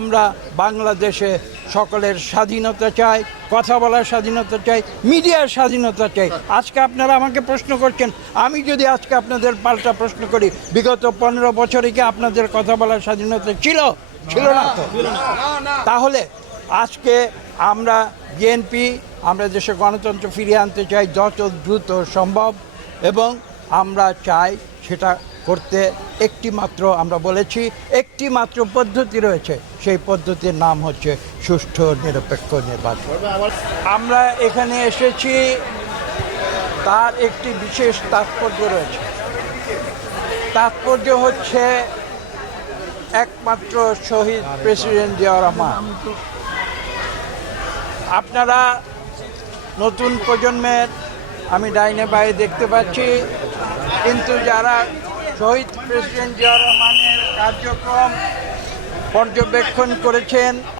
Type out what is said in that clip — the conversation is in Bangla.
আমরা বাংলাদেশে সকলের স্বাধীনতা চাই, কথা বলার স্বাধীনতা চাই, মিডিয়ার স্বাধীনতা চাই। আজকে আপনারা আমাকে প্রশ্ন করছেন, আমি যদি আজকে আপনাদের পাল্টা প্রশ্ন করি, বিগত 15 বছরে কি আপনাদের কথা বলার স্বাধীনতা ছিল না তো? তাহলে আজকে আমরা বিএনপি আমরা দেশে গণতন্ত্র ফিরিয়ে আনতে চাই যত দ্রুত সম্ভব, এবং আমরা চাই সেটা করতে একটি মাত্র আমরা বলেছি একটি মাত্র পদ্ধতি রয়েছে, সেই পদ্ধতির নাম হচ্ছে সুষ্ঠু নিরপেক্ষ নির্বাচন। আমরা এখানে এসেছি, তার একটি বিশেষ তাৎপর্য রয়েছে। তাৎপর্য হচ্ছে একমাত্র শহীদ প্রেসিডেন্ট জিয়াউর রহমান। আপনারা নতুন প্রজন্মের, আমি ডাইনে বাইরে দেখতে পাচ্ছি, কিন্তু যারা শহীদ প্রেসিডেন্ট জিয়াউর রহমানের কার্যক্রম পর্যবেক্ষণ করেছেন